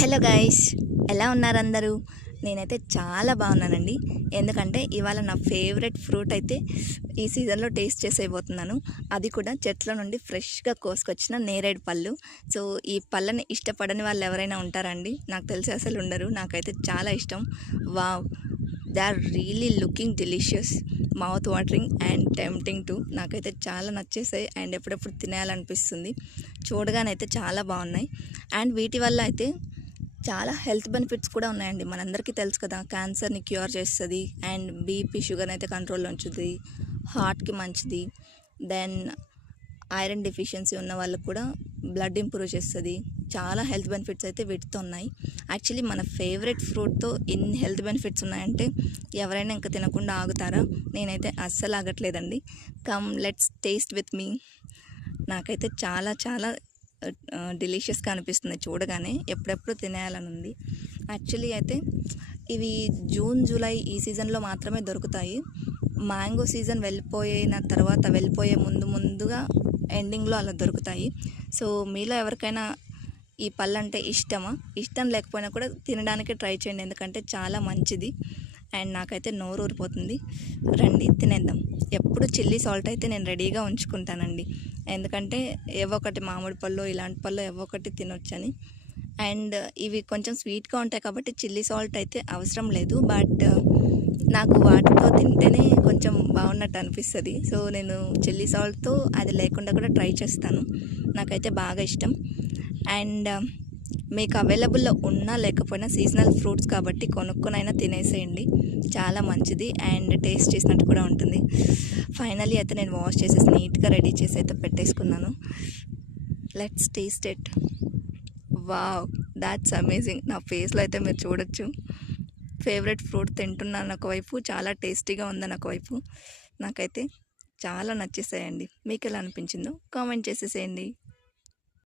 Hello guys, ఎలా ఉన్నారు అందరూ? నేనైతే చాలా బాగున్నానండి. ఎందుకంటే ఇవాళ నా ఫేవరెట్ ఫ్రూట్ అయితే ఈ సీజన్లో టేస్ట్ చేసేయబోతున్నాను. అది కూడా చెట్ల నుండి ఫ్రెష్గా కోసుకొచ్చిన నేరేడు పళ్ళు. సో ఈ పళ్ళని ఇష్టపడని వాళ్ళు ఎవరైనా ఉంటారండి? నాకు తెలిసి అసలు ఉండరు. నాకైతే చాలా ఇష్టం. Wow, they are really looking delicious, mouth watering and tempting too. నాకైతే చాలా నచ్చేసాయి అండ్ ఎప్పుడెప్పుడు తినేయాలనిపిస్తుంది. చూడగానైతే చాలా బాగున్నాయి. అండ్ వీటి వల్ల అయితే చాలా హెల్త్ బెనిఫిట్స్ కూడా ఉన్నాయండి. మనందరికీ తెలుసు కదా, క్యాన్సర్ని క్యూర్ చేస్తుంది అండ్ బీపీ షుగర్ అయితే కంట్రోల్లో ఉంచుతుంది, హార్ట్కి మంచిది. దెన్ ఐరన్ డెఫిషియన్సీ ఉన్న వాళ్ళకు కూడా బ్లడ్ ఇంప్రూవ్ చేస్తుంది. చాలా హెల్త్ బెనిఫిట్స్ అయితే వీటితో ఉన్నాయి. యాక్చువల్లీ మన ఫేవరెట్ ఫ్రూట్తో ఇన్ని హెల్త్ బెనిఫిట్స్ ఉన్నాయంటే ఎవరైనా ఇంకా తినకుండా ఆగుతారా? నేనైతే అస్సలు ఆగట్లేదండి. Come let's taste with me. నాకైతే చాలా చాలా డెలిషియస్గా అనిపిస్తుంది చూడగానే. ఎప్పుడెప్పుడు తినేయాలని ఉంది. యాక్చువల్లీ అయితే ఇవి జూన్ జూలై ఈ సీజన్లో మాత్రమే దొరుకుతాయి. మ్యాంగో సీజన్ వెళ్ళిపోయే ముందుగా ఎండింగ్లో అలా దొరుకుతాయి. సో మీలో ఎవరికైనా ఈ పళ్ళు అంటే ఇష్టం లేకపోయినా కూడా తినడానికి ట్రై చేయండి, ఎందుకంటే చాలా మంచిది. అండ్ నాకైతే నోరు ఊరిపోతుంది. రండి తినేద్దాం. ఎప్పుడు చిల్లీ సాల్ట్ అయితే నేను రెడీగా ఉంచుకుంటానండి, ఎందుకంటే ఏవో ఒకటి మామిడి పళ్ళు ఇలాంటి పళ్ళు ఏవో ఒకటి తినొచ్చని. అండ్ ఇవి కొంచెం స్వీట్గా ఉంటాయి కాబట్టి చిల్లీ సాల్ట్ అయితే అవసరం లేదు. బట్ నాకు వాటితో తింటేనే కొంచెం బాగున్నట్టు అనిపిస్తుంది. సో నేను చిల్లీ సాల్ట్తో అది లేకుండా కూడా ట్రై చేస్తాను. నాకైతే బాగా ఇష్టం. అండ్ మీకు అవైలబుల్లో ఉన్నా లేకపోయినా సీజనల్ ఫ్రూట్స్ కాబట్టి కొనుక్కొనైనా తినేసేయండి, చాలా మంచిది అండ్ టేస్ట్ చేసినట్టు కూడా ఉంటుంది. ఫైనలీ అయితే నేను వాష్ చేసేసి నీట్గా రెడీ చేసి అయితే పెట్టేసుకున్నాను. Let's taste it. Wow, that's amazing. నా ఫేస్లో అయితే మీరు చూడొచ్చు. ఫేవరెట్ ఫ్రూట్ తింటున్నాను ఒకవైపు, చాలా టేస్టీగా ఉందని ఒకవైపు. నాకైతే చాలా నచ్చేసాయండి. మీకు ఎలా అనిపించిందో కామెంట్ చేసేసేయండి.